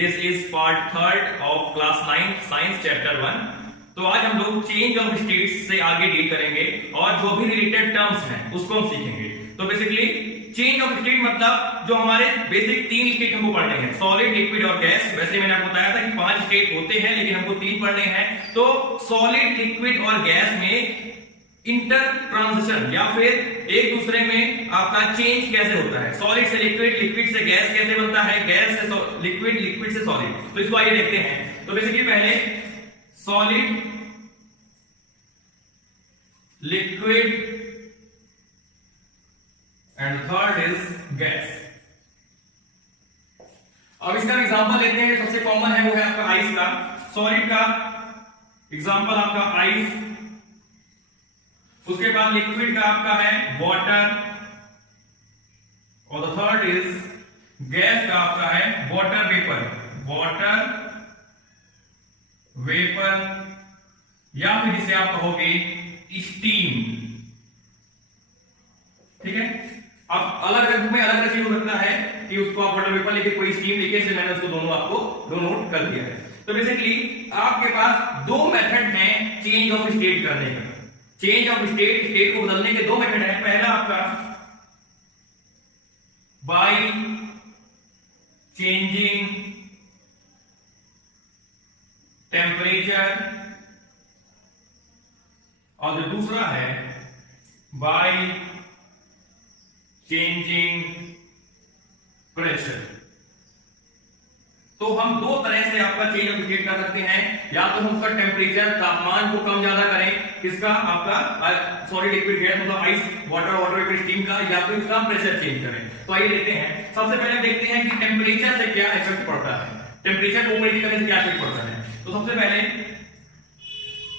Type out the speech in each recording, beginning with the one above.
This is part third of class 9 science chapter 1। तो आज हम लोग चेंज ऑफ स्टेट्स से आगे डील करेंगे और जो भी रिलेटेड टर्म्स हैं उसको हम सीखेंगे। तो बेसिकली चेंज ऑफ स्टेट मतलब जो हमारे बेसिक तीन स्टेट हमको पढ़ने हैं, सॉलिड, लिक्विड और गैस। वैसे मैंने आपको बताया था कि 5 स्टेट होते हैं लेकिन हमको 3 पढ़ने हैं। तो सॉलिड, लिक्विड और गैस में इंटर ट्रांजिशन या फिर एक दूसरे में आपका चेंज कैसे होता है, सॉलिड से लिक्विड, लिक्विड से गैस कैसे बनता है, गैस से लिक्विड, लिक्विड से सॉलिड। तो इसको आइए देखते हैं। तो बेसिकली पहले solid, liquid and third is gas. अब इसका एग्जांपल लेते हैं। सबसे कॉमन है वो है आपका आइस का। सॉलिड का एग्जांपल आपका आइस, उसके बाद लिक्विड का आपका है वाटर और द थर्ड इज गैस का आपका है वाटर वेपर। वाटर वेपर या फिर जिसे आप कहोगे स्टीम। ठीक है। अब अलग अलग में अलग अलग चीज हो सकता है कि उसको आप वाटर वेपर लिखे, कोई स्टीम लिखे, से मैंने उसको दोनों आपको दो नोट कर दिया है। तो बेसिकली आपके पास दो मेथड हैं चेंज ऑफ स्टेट करने का। चेंज ऑफ स्टेट, स्टेट को बदलने के दो मेथड हैं। पहला आपका बाय चेंजिंग टेम्परेचर और जो दूसरा है बाय चेंजिंग प्रेशर। तो हम दो तरह से आपका चेंज ऑफ स्टेट कर सकते हैं। या तो हम उसका टेम्परेचर, तापमान को कम ज्यादा करें, किसका, आपका सॉलिड, लिक्विड, गैस मतलब ice, water, water vapour, steam का, या फिर उसका प्रेशर चेंज करें। तो आइए देखते हैं। सबसे पहले देखते हैं कि टेम्परेचर से क्या इफेक्ट पड़ता है, टेम्परेचर को ऊपर करने से क्या इफेक्ट पड़ता है। तो सबसे पहले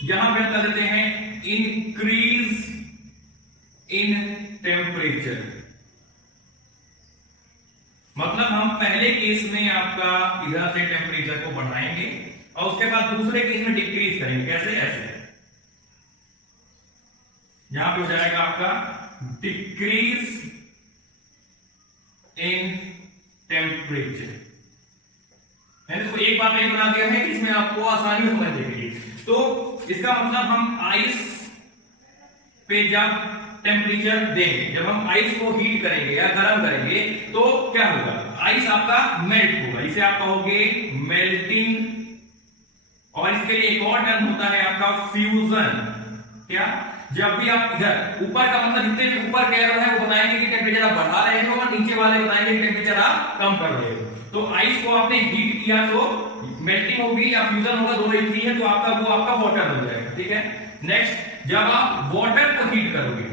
यहां पे कर देते हैं इंक्रीज इन टेम्परेचर। मतलब हम पहले केस में आपका इधर से टेम्परेचर को बढ़ाएंगे और उसके बाद दूसरे केस में डिक्रीज करेंगे। कैसे? ऐसे यहां पे हो जाएगा आपका डिक्रीज इन टेम्परेचर। मैंने इसको एक बार नहीं बना दिया है कि इसमें आपको आसानी से समझने के लिए। तो इसका मतलब हम आइस पे जब टेम्परेचर देंगे, जब हम आइस को हीट करेंगे या गर्म करेंगे तो क्या होगा, आइस आपका मेल्ट होगा। इसे आप कहोगे मेल्टिंग। और इसके लिए एक और टर्म होता है आपका फ्यूजन। क्या? जब भी आप इधर ऊपर का मतलब जितने भी ऊपर कह रहे हैं वो बताएंगे कि टेम्परेचर आप बढ़ा रहे हो और नीचे वाले बताएंगे कि टेम्परेचर आप कम कर रहे हो। तो आइस को आपने हीट किया तो मेल्टिंग होगी या फ्यूजन होगा, दोनों एक ही है, तो आपका वो आपका वाटर बन जाएगा। ठीक है। नेक्स्ट, जब आप वाटर को हीट करोगे,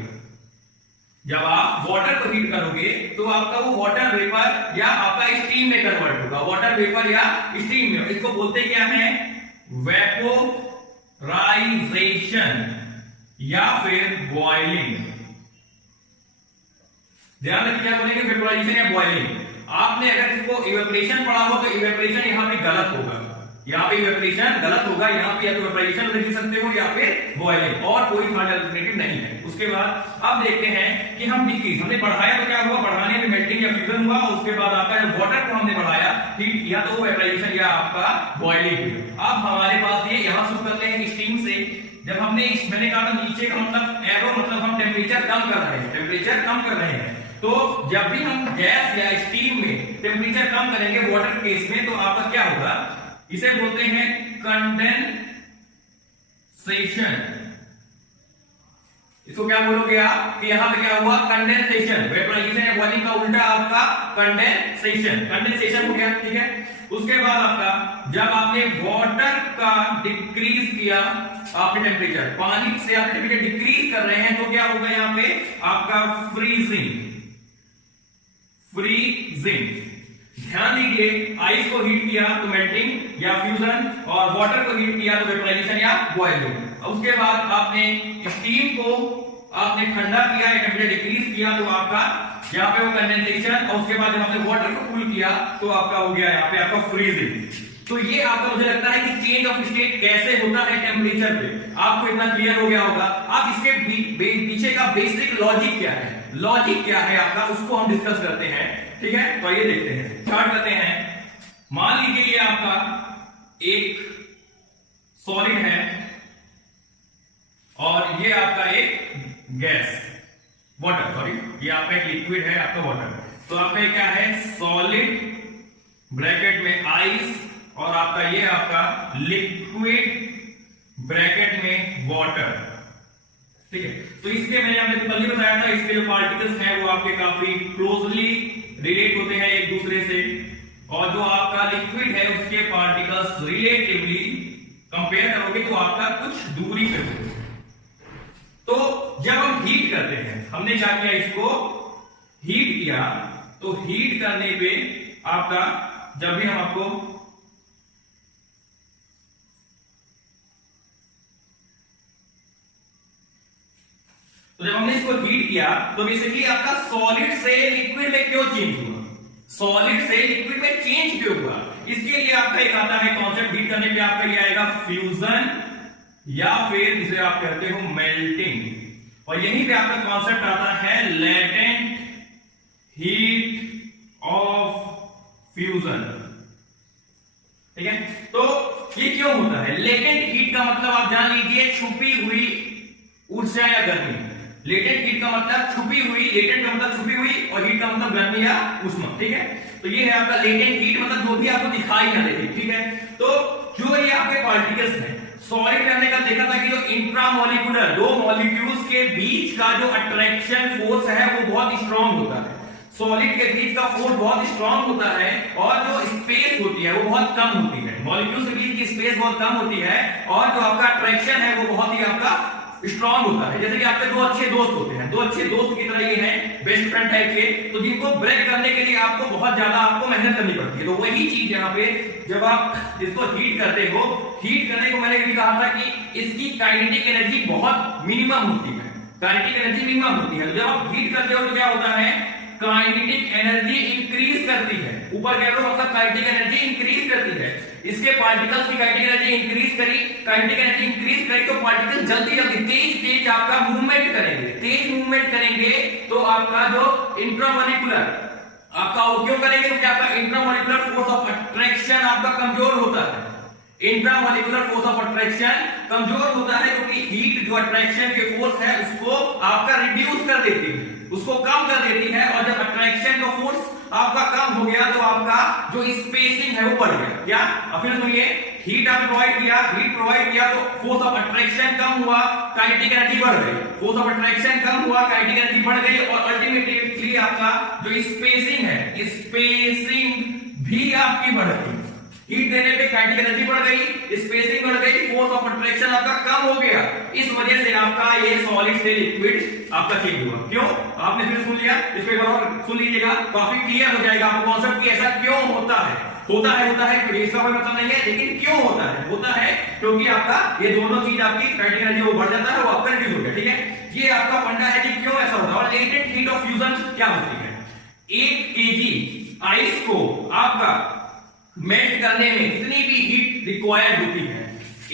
जब आप वाटर को हीट करोगे तो आपका वो वाटर वेपर या आपका स्टीम में कन्वर्ट होगा। वाटर वेपर या स्टीम में, इसको बोलते क्या है, वेपोराइजेशन या फिर बॉइलिंग। ध्यान रखिए, क्या बोलेंगे, वेपोराइजेशन या बॉइलिंग। आपने अगर इसको इवेपोरेशन पढ़ा हो तो इवेपोरेशन यहां पे गलत होगा, यहाँ पे इवेपोरेशन गलत होगा। यहाँ पे या तो वेपोराइजेशन लिख सकते हो या फिर बॉइलिंग, और कोई थर्ड अल्टरनेटिव नहीं है। उसके बाद अब देखते हैं कि हम डिक्रीज, हमने बढ़ाया तो क्या हुआ, बढ़ाने में मेल्टिंग या फ्यूजन हुआ। उसके बाद आपका जब वाटर को हमने बढ़ाया ठीक, या तो वेपोराइजेशन या आपका बॉइलिंग हुआ। अब हमारे पास ये यहाँ शुरू करते हैं स्टीम से। जब हमने मैंने कहा था नीचे का मतलब एरो, मतलब हम टेम्परेचर कम कर रहे हैं, टेम्परेचर कम कर रहे हैं। तो जब भी हम गैस या स्टीम में टेम्परेचर कम करेंगे वाटर केस में, तो आपका क्या होगा, इसे बोलते हैं कंडेंसेशन। इसको क्या बोलोगे आप कि यहां पे क्या हुआ, कंडेंसेशन। वेपोराइजेशन या बॉइलिंग का उल्टा आपका कंडेंसेशन, कंडेंसेशन हो गया। ठीक है। उसके बाद आपका जब आपने वाटर का डिक्रीज किया, आपने टेम्परेचर, पानी से आप टेम्परेचर डिक्रीज कर रहे हैं, तो क्या होगा यहां पे आपका फ्रीजिंग। फ्रीजिंग, ध्यान दीजिए, आइस को हीट किया तो मेल्टिंग या फ्यूजन, और वाटर को हीट किया तो वेपोराइजेशन या बॉइलिंग। उसके बाद आपने स्टीम को आपने ठंडा किया या टेम्परेचर डिक्रीज किया तो आपका यहाँ पे वो कंडेंसेशन, और उसके बाद जब आपने वाटर को कूल किया तो आपका हो गया यहाँ पे आपका फ्रीजिंग। तो ये आपका मुझे लगता है कि चेंज ऑफ स्टेट कैसे होता है टेम्परेचर पे, आपको इतना क्लियर हो गया होगा। अब इसके पीछे का बेसिक लॉजिक क्या है, लॉजिक क्या है आपका, उसको हम डिस्कस करते हैं। ठीक है, तो ये देखते हैं, स्टार्ट करते हैं। मान लीजिए ये आपका एक सॉलिड है और ये आपका एक गैस वाटर, सॉरी ये आपका एक लिक्विड है आपका वाटर। तो आपका क्या है, सॉलिड ब्रैकेट में आइस और आपका ये आपका लिक्विड ब्रैकेट में वाटर, ठीक है। तो इसके मैंने आपको कल ही बताया था, इसके जो पार्टिकल्स हैं वो आपके काफी क्लोजली रिलेट होते हैं एक दूसरे से, और जो आपका लिक्विड है उसके पार्टिकल्स रिलेटिवली कंपेयर करोगे तो आपका कुछ दूरी पे होते हैं। तो जब हम हीट करते हैं, हमने क्या किया, इसको हीट किया, तो हीट करने पे आपका जब भी हम आपको तो जब हमने इसको हीट किया तो बेसिकली आपका सॉलिड से लिक्विड में क्यों चेंज हुआ, सॉलिड से लिक्विड में चेंज क्यों हुआ, इसके लिए आपका एक आता है कॉन्सेप्ट, हीट करने पे आपका ये आएगा फ्यूजन या फिर जिसे आप कहते हो मेल्टिंग, और यहीं पे आपका कॉन्सेप्ट आता है लेटेंट हीट ऑफ फ्यूजन, ठीक है। तो ये क्यों होता है, लेटेंट हीट का मतलब आप जान लीजिए छुपी हुई ऊर्जा या गर्मी, लेटेंट हीट का मतलब छुपी हुई, लेटेंट का मतलब छुपी हुई और हीट का मतलब गर्मी या ऊष्मा, ठीक है। तो ये है आपका लेटेंट हीट, मतलब जो भी आपको दिखाई ना दे, ठीक है। तो जो ये आपके पार्टिकल्स हैं, सॉलिड में हमने कल देखा था कि जो इंट्रामोलिकुलर दो मॉलिक्यूल्स के बीच का जो अट्रैक्शन फोर्स है वो बहुत स्ट्रांग होता है, सॉलिड के बीच का फोर्स बहुत स्ट्रांग होता है, और जो स्पेस होती है वो बहुत कम होती है, मॉलिक्यूल्स के बीच की स्पेस बहुत कम होती है, और जो आपका अट्रैक्शन है वो बहुत ही आपका स्ट्रांग होता है। जैसे कि आपके दो अच्छे दोस्त होते हैं, दो अच्छे दोस्त की तरह ये हैं, बेस्ट फ्रेंड टाइप के, तो जिनको ब्रेक करने के लिए आपको बहुत ज्यादा आपको मेहनत करनी पड़ती है। तो वही चीज यहाँ पे जब आप इसको हीट करते हो, हीट करने को मैंने भी कहा था कि इसकी काइनेटिक एनर्जी बहुत मिनिमम होती है, काइनेटिक एनर्जी मिनिमम होती है। जब आप हीट करते हो तो क्या होता है, काइनेटिक एनर्जी इंक्रीज करती है, ऊपर कह लो मतलब काइनेटिक एनर्जी इंक्रीज करती है, इसके पार्टिकल्स की काइनेटिक एनर्जी इंक्रीज करी, काइनेटिक एनर्जी इंक्रीज करी तो पार्टिकल जल्दी जल्दी तेज आपका मूवमेंट करेंगे, तेज मूवमेंट करेंगे, तो आपका जो इंट्रामोलिकुलर आपका वो क्यों करेंगे, क्योंकि आपका इंट्रामोलिकुलर फोर्स ऑफ अट्रैक्शन आपका कमजोर होता है, इंट्रामोलिकुलर फोर्स ऑफ अट्रैक्शन कमजोर होता है, क्योंकि हीट जो अट्रैक्शन के फोर्स है उसको आपका रिड्यूस कर देती है, उसको कम कर देती है, और जब अट्रैक्शन का फोर्स आपका कम हो गया तो आपका जो स्पेसिंग है वो बढ़ गया, क्या, अब फिर सुनिए, हीट आपने प्रोवाइड किया, हीट प्रोवाइड किया तो फोर्स ऑफ अट्रैक्शन कम हुआ, काइनेटिक एनर्जी बढ़ गई, फोर्स ऑफ अट्रैक्शन कम हुआ, काइनेटिक एनर्जी बढ़ गई, और अल्टीमेटली आपका जो स्पेसिंग है, स्पेसिंग भी आपकी बढ़ गई, हीट देने पे काइनेटिक एनर्जी बढ़ गई, स्पेसिंग बढ़ गई, फोर्स ऑफ अट्रैक्शन आपका कम हो गया, इस वजह से आपका ये सॉलिड से लिक्विड आपका चेंज हुआ। क्यों, आपने फिर सुन लिया, इसको एक बार सुन लीजिएगा, काफी क्लियर हो जाएगा आपको कॉन्सेप्ट कि ऐसा क्यों होता है, होता है क्योंकि इसका कोई मतलब नहीं है, लेकिन क्यों होता है क्योंकि आपका ये दोनों चीज आपकी काइनेटिक एनर्जी वो बढ़ जाता है, वो आपका रिड्यूस हो गया, ठीक है। ये आपका फंडा है कि क्यों ऐसा होता है। और लेटेंट हीट ऑफ फ्यूजन क्या होती है, 1 kg आइस को आपका मेल्ट करने में जितनी भी हीट रिक्वायर्ड होती है,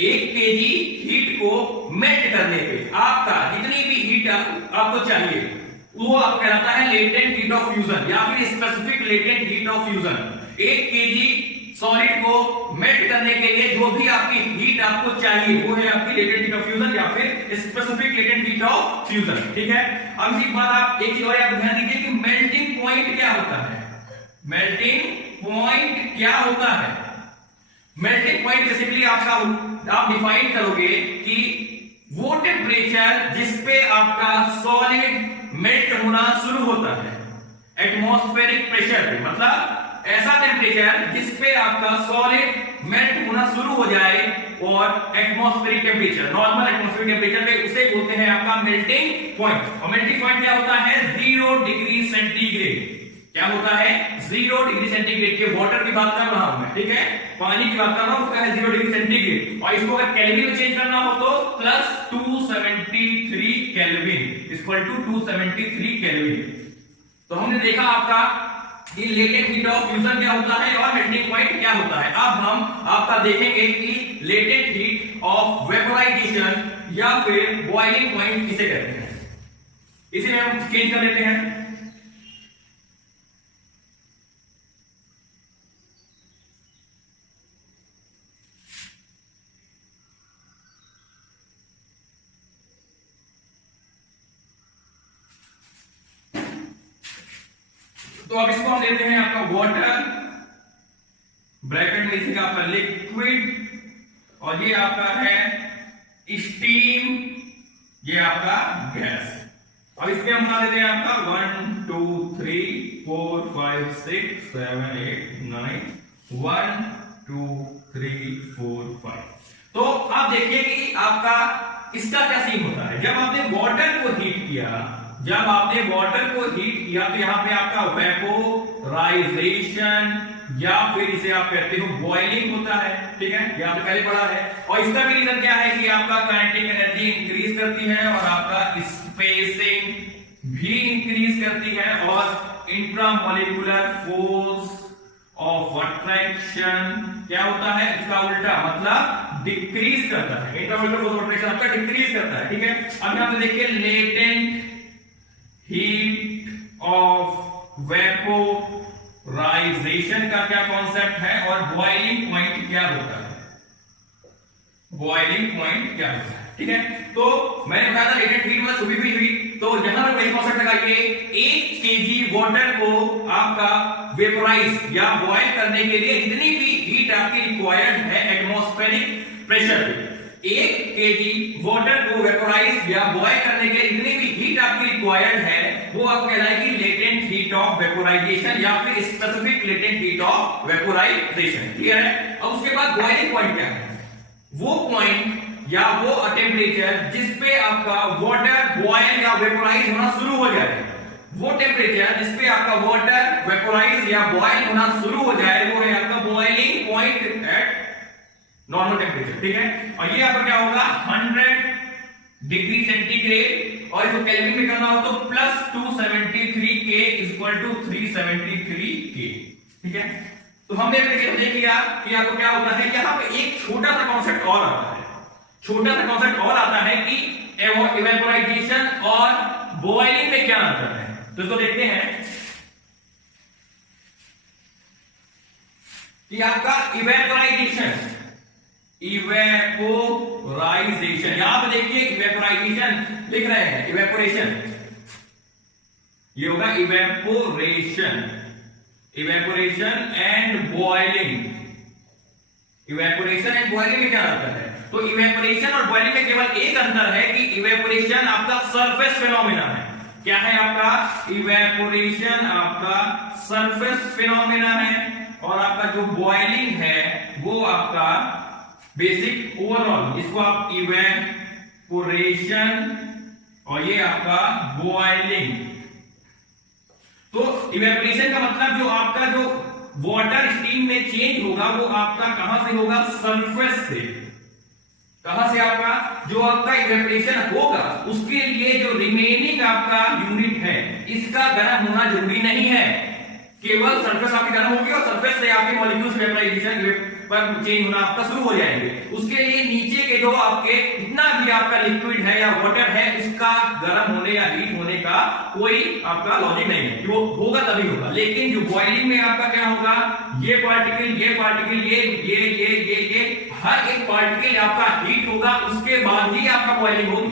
1 kg हीट को मेल्ट करने पे आपका जितनी भी हीट आपको चाहिए वो आप कहलाता है लेटेंट हीट ऑफ फ्यूजन या फिर specific latent heat of fusion. 1 kg solid को मेल्ट करने के लिए जो भी आपकी हीट आपको चाहिए वो है आपकी लेटेंट हीट ऑफ फ्यूजन या फिर specific latent heat of fusion, ठीक है। अब इसी बात आप एक चीज और आप ध्यान दीजिए कि मेल्टिंग पॉइंट क्या होता है, मेल्टिंग पॉइंट क्या होता है, मेल्टिंग पॉइंट बेसिकली आप डिफाइन करोगे कि वो टेम्परेचर जिस पे आपका सॉलिड मेल्ट होना शुरू होता है, एटमॉस्फेरिक प्रेशर पे, मतलब ऐसा टेम्परेचर जिस पे आपका सॉलिड मेल्ट होना शुरू हो जाए, और atmospheric temperature, normal atmospheric temperature पे उसे बोलते हैं आपका मेल्टिंग पॉइंट। और मेल्टिंग पॉइंट क्या होता है, 0 डिग्री सेंटीग्रेड, क्या होता है 0 डिग्री सेंटीग्रेड के वाटर की बात कर रहा हूं मैं, ठीक है, पानी की बात कर रहा हूं, उसका है 0 डिग्री सेंटीग्रेड, और इसको अगर केल्विन में चेंज करना हो तो +273 केल्विन इक्वल टू 273 केल्विन। तो हमने देखा आपका कि लेटेंट हीट ऑफ फ्यूजन क्या होता है और मेल्टिंग पॉइंट क्या होता है। अब हम आपका देखेंगे कि लेटेंट हीट ऑफ वेपोराइजेशन या फिर बॉइलिंग पॉइंट किसे कहते हैं, इसे हम चेंज कर लेते हैं। तो अब इसको हम देते हैं आपका वाटर, ब्रैकेट में लिखेगा आपका लिक्विड, और ये आपका है स्टीम, ये आपका गैस। अब इसके हम बना देते हैं आपका 1 2 3 4 5 6 7 8 9 1 2 3 4 5। तो आप देखिए कि आपका इसका क्या सीन होता है। जब आपने वाटर को हीट किया, जब आपने वाटर को हीट किया तो यहां पे आपका वेपोराइजेशन या फिर इसे आप कहते हो बॉइलिंग होता है, ठीक है, ये आपने पहले पढ़ा है। और इसका भी रीजन क्या है कि आपका काइनेटिक एनर्जी इंक्रीज करती है और आपका स्पेसिंग भी इंक्रीज करती है, और इंट्रामोलिकुलर फोर्स ऑफ अट्रैक्शन क्या होता है, इसका उल्टा मतलब डिक्रीज करता है। इंट्रामोलिकुलर फोर्स ऑफ अट्रैक्शन आपका डिक्रीज करता है, ठीक है। अब यहां पे देखिए लेटेंट हीट ऑफ वेपोराइजेशन का क्या कॉन्सेप्ट है, और बॉइलिंग पॉइंट क्या होता है, बॉइलिंग पॉइंट क्या होता है, ठीक है। तो मैंने बताया था लेटेंट हीट मतलब छुपी हुई हीट। तो यहां पर वही कॉन्सेप्ट लगाइए, 1 केजी वाटर को आपका वेपोराइज या बॉयल करने के लिए जितनी भी हीट आपकी रिक्वायर्ड है एटमॉस्फेरिक प्रेशर पे, 1 केजी वाटर को वेपोराइज या बॉयल करने के लिए जितनी भी हीट आपकी रिक्वायर्ड है वो आपको कहलाएगी लेटेंट हीट ऑफ वेपोराइजेशन या फिर specific latent heat of vaporisation, clear है। अब उसके बाद बॉइलिंग पॉइंट क्या है, वो पॉइंट या वो टेम्परेचर जिस पे आपका वाटर बॉयल या वेपोराइज होना शुरू हो जाए, वो टेम्परेचर जिस पे आपका वाटर वेपोराइज या बॉयल होना शुरू हो जाए वो है आपका boiling point eight normal temperature, ठीक है। और ये आपका क्या होगा 100 डिग्री सेंटीग्रेड, और इसको केल्विन में करना हो तो +273 K = 373 K, ठीक है। तो हमने देखिए किया कि आपको क्या होता है, यहाँ पे एक छोटा सा कॉन्सेप्ट और आता है, छोटा सा कॉन्सेप्ट और आता है कि इवेपोराइजेशन और बॉइलिंग में क्या अंतर है। तो इसको देखते हैं कि आपका इवेपोराइजेशन, यहां पर देखिए इवेपोराइजेशन लिख रहे हैं, इवेपोरेशन ये होगा evaporation, evaporation and boiling. Evaporation and boiling में क्या अंतर है, तो इवेपोरेशन और बॉइलिंग में केवल एक अंतर है कि इवेपोरेशन आपका सरफेस फिनोमेना है। क्या है आपका इवेपोरेशन, आपका सरफेस फिनोमेना है, और आपका जो बॉइलिंग है वो आपका बेसिक ओवरऑल, इसको आप इवेपोरेशन और ये आपका बॉइलिंग। तो इवेपोरेशन का मतलब जो आपका जो वाटर स्टीम में चेंज होगा वो आपका कहां से होगा, सरफेस से। कहां से आपका जो आपका इवेपोरेशन होगा उसके लिए जो रिमेनिंग आपका यूनिट है इसका गर्म होना जरूरी नहीं है, केवल सरफेस आपकी गर्म होगी और सरफेस से आपके मॉलिक्यूल्स वेपोराइजेशन पर चेंज होना आपका शुरू हो जाएंगे। उसके लिए नीचे के जो आपके जितना भी आपका लिक्विड है या वाटर है उसका गर्म होने या हीट होने का कोई आपका लॉजिक नहीं है, वो होगा तभी होगा। लेकिन जो बॉइलिंग में आपका क्या होगा, ये पार्टिकल ये पार्टिकल ये हर एक पार्टिकल आपका हीट होगा, उसके बाद ही आपका बॉइलिंग होगी।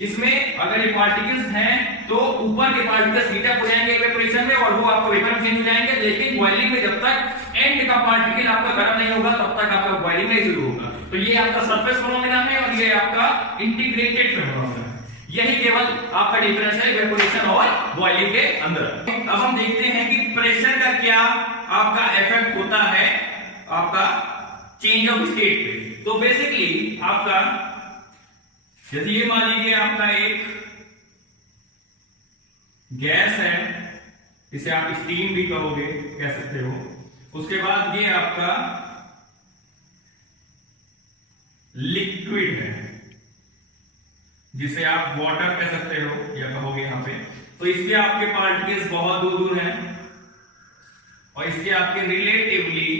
इसमें अगर ये पार्टिकल्स हैं तो ऊपर के पार्टिकल्स हीट अप हो जाएंगे इवेपोरेशन में और वो आपका वेपर में चेंज हो जाएंगे, लेकिन बॉइलिंग में जब तक एंड का पार्टिकल आपका गर्म नहीं होगा तब तक आपका बॉइलिंग नहीं शुरू होगा। तो ये आपका सरफेस फिनोमेना है और ये आपका इंटीग्रेटेड फिनोमेना है, यही केवल आपका डिफरेंस है इवेपोरेशन और बॉइलिंग के अंदर। अब हम देखते हैं कि प्रेशर का क्या आपका इफेक्ट होता है आपका चेंज ऑफ स्टेट पे। तो बेसिकली आपका यदि ये मान लीजिए आपका एक गैस है, इसे आप स्टीम भी कहोगे, कह सकते हो। उसके बाद ये आपका लिक्विड है जिसे आप वाटर कह सकते हो या कहोगे यहां पे। तो इसके आपके पार्टिकल्स बहुत दूर दूर हैं और इसके आपके रिलेटिवली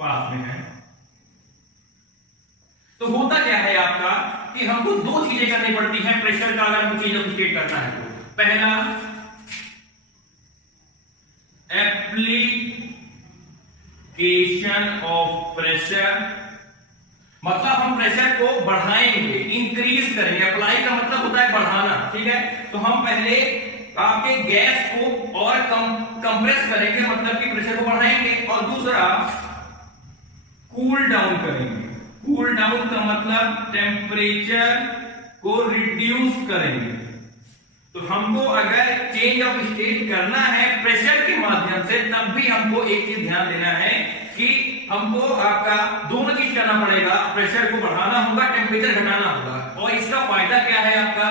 पास में है। तो होता क्या है आपका कि हमको दो चीजें करनी पड़ती हैं प्रेशर का अगर हमको चेंज ऑफ स्टेट करना है तो। पहला एप्लीकेशन ऑफ प्रेशर, मतलब हम प्रेशर को बढ़ाएंगे, इंक्रीज करेंगे। अप्लाई का मतलब होता है बढ़ाना, ठीक है। तो हम पहले आपके गैस को और कंप्रेस करेंगे, मतलब कि प्रेशर को बढ़ाएंगे, और दूसरा कूल डाउन करेंगे। कूल डाउन का मतलब टेम्परेचर को रिड्यूस करेंगे। तो हमको अगर चेंज ऑफ स्टेट करना है प्रेशर के माध्यम से, तब भी हमको एक चीज ध्यान देना है कि हमको आपका दोनों चीज करना पड़ेगा, प्रेशर को बढ़ाना होगा, टेम्परेचर घटाना होगा। और इसका फायदा क्या है आपका,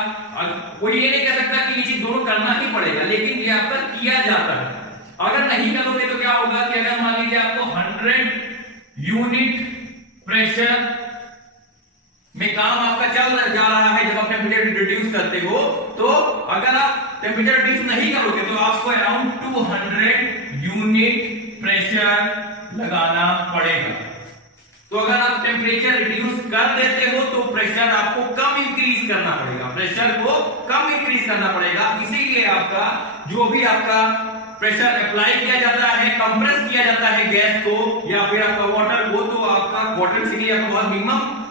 कोई ये नहीं कह सकता कि ये चीज दोनों करना ही पड़ेगा, लेकिन ये आपका किया जाता है। अगर नहीं करोगे तो क्या होगा कि अगर मान लीजिए आपको 100 यूनिट प्रेशर में काम आपका चल जा रहा है, जब आप टेम्परेचर रिड्यूस करते हो, तो अगर आप टेम्परेचर रिड्यूस नहीं करोगे तो आपको अराउंड 200 यूनिट प्रेशर लगाना पड़ेगा। तो अगर आप टेम्परेचर रिड्यूस कर देते हो तो प्रेशर आपको कम इंक्रीज करना पड़ेगा, प्रेशर को कम इंक्रीज करना पड़ेगा। इसीलिए आपका जो भी आपका प्रेशर अप्लाई किया जाता है, कंप्रेस किया जाता है गैस को या फिर आपका वाटर को, तो आपका वाटर से आपका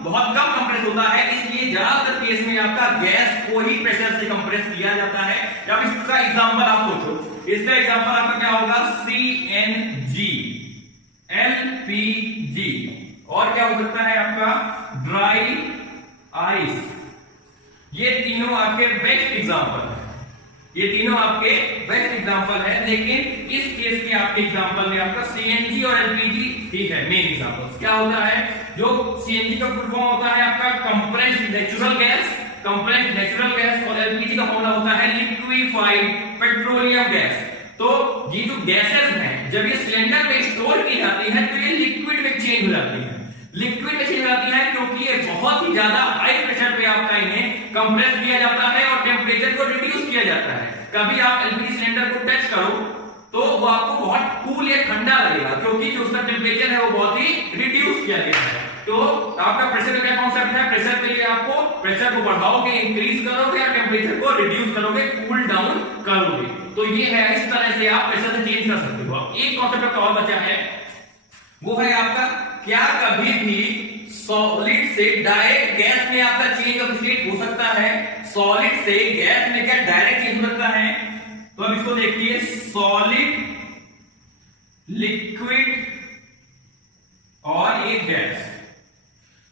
बहुत कम कंप्रेस होता है। इसलिए ज्यादातर केस में आपका गैस को ही प्रेशर से कंप्रेस किया जाता है। जब इसका एग्जांपल आप सोचो, इसका एग्जांपल आपका क्या होगा, CNG, LPG, और क्या हो सकता है आपका ड्राई आइस। ये तीनों आपके बेस्ट एग्जांपल है, ये तीनों आपके बेस्ट एग्जांपल है। लेकिन इस केस के आपके एग्जांपल में आपका CNG और LPG ठीक है मेन एग्जांपल्स। क्या होता है, जो CNG का फुल फॉर्म होता है आपका compressed natural gas, compressed natural gas, और LPG का फॉर्मूला होता है लिक्विफाइड पेट्रोलियम गैस। तो ये जो गैसेस हैं, जब ये सिलेंडर में स्टोर की जाती है तो ये लिक्विड में चेंज हो जाती है, लिक्विड में चेंज हो जाती है, क्योंकि ये बहुत ही ज्यादा हाई प्रेशर पे आपका इन्हें कंप्रेस किया जाता है और टेम्परेचर को रिड्यूस किया जाता है। कभी आप LPG सिलेंडर को टच करो तो वो आपको बहुत कूल या ठंडा लगेगा, क्योंकि जो उसका टेम्परेचर है वो बहुत ही रिड्यूस किया गया है। तो आपका प्रेशर का क्या कॉन्सेप्ट है, प्रेशर के लिए आपको प्रेशर को बढ़ाओगे, इंक्रीज करोगे, या टेम्परेचर को रिड्यूस करोगे, कूल डाउन करोगे। तो ये है, इस तरह से आप प्रेशर से चेंज कर सकते हो। एक कॉन्सेप्ट और बचा है, वो है आपका क्या कभी भी सॉलिड से डायरेक्ट गैस में आपका चेंज ऑफ स्टेट हो सकता है, सॉलिड से गैस में क्या डायरेक्ट चेंज हो सकता है। तो अब इसको देखिए, सॉलिड, लिक्विड और एक गैस।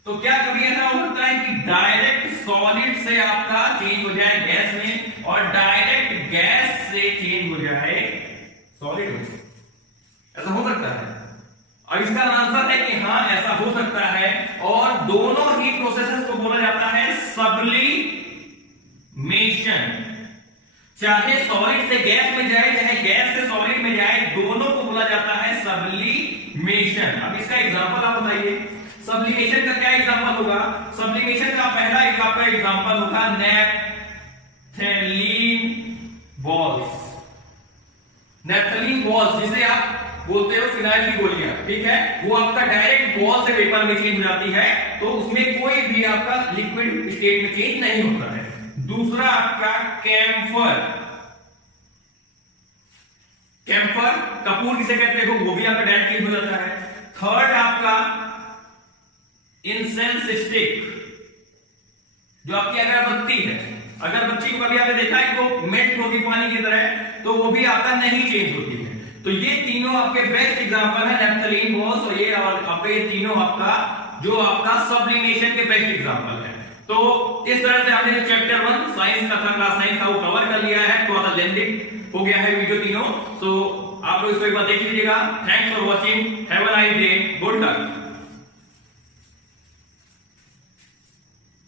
तो क्या कभी ऐसा हो सकता है कि डायरेक्ट सॉलिड से आपका चेंज हो जाए गैस में, और डायरेक्ट गैस से चेंज हो जाए सॉलिड में? ऐसा हो सकता है? और इसका आंसर है कि हाँ, ऐसा हो सकता है। और दोनों ही प्रोसेसेस को बोला जाता है सब्लिमेशन। चाहे सॉलिड से गैस में जाए, चाहे गैस से सॉलिड में जाए, दोनों को बोला जाता है सब्लिमेशन। अब इसका एग्जांपल आप बताइए, सब्लिमेशन का क्या एग्जांपल होगा? सब्लिमेशन का पहला आपका एग्जांपल होगा नैप्थलीन बॉल्स। नैप्थलीन बॉल्स जिसे आप बोलते हो फिनाइल की गोलियां, ठीक है, वो आपका डायरेक्ट बॉल से वेपर में चेंज हो जाती है, तो उसमें कोई भी आपका लिक्विड स्टेट में चेंज नहीं होता है। दूसरा आपका कैम्फर, कैम्फर कपूर जिसे कहते हो, वो भी आपका डायरेक्ट चेंज हो जाता है। थर्ड आपका इंसेंस स्टिक, जो आपकी अगरबत्ती है, अगरबत्ती को कभी आपने देखा है वो मेल्ट होगी पानी की तरह, तो वो भी आपका नहीं चेंज होती है। तो ये तीनों आपके बेस्ट एग्जांपल है, नैप्थलीन बॉल्स और ये, और आपके ये तीनों आपका जो आपका सब्लिमेशन के बेस्ट एग्जांपल है। तो इस तरह से हमने जो चैप्टर 1 साइंस का था, क्लास 9 का, वो कवर कर लिया है। थोड़ा सा लेंथी हो गया है वीडियो तीनों, तो आप लोग इसको एक बार देख लीजिएगा। Thanks for watching, have a nice day, good luck.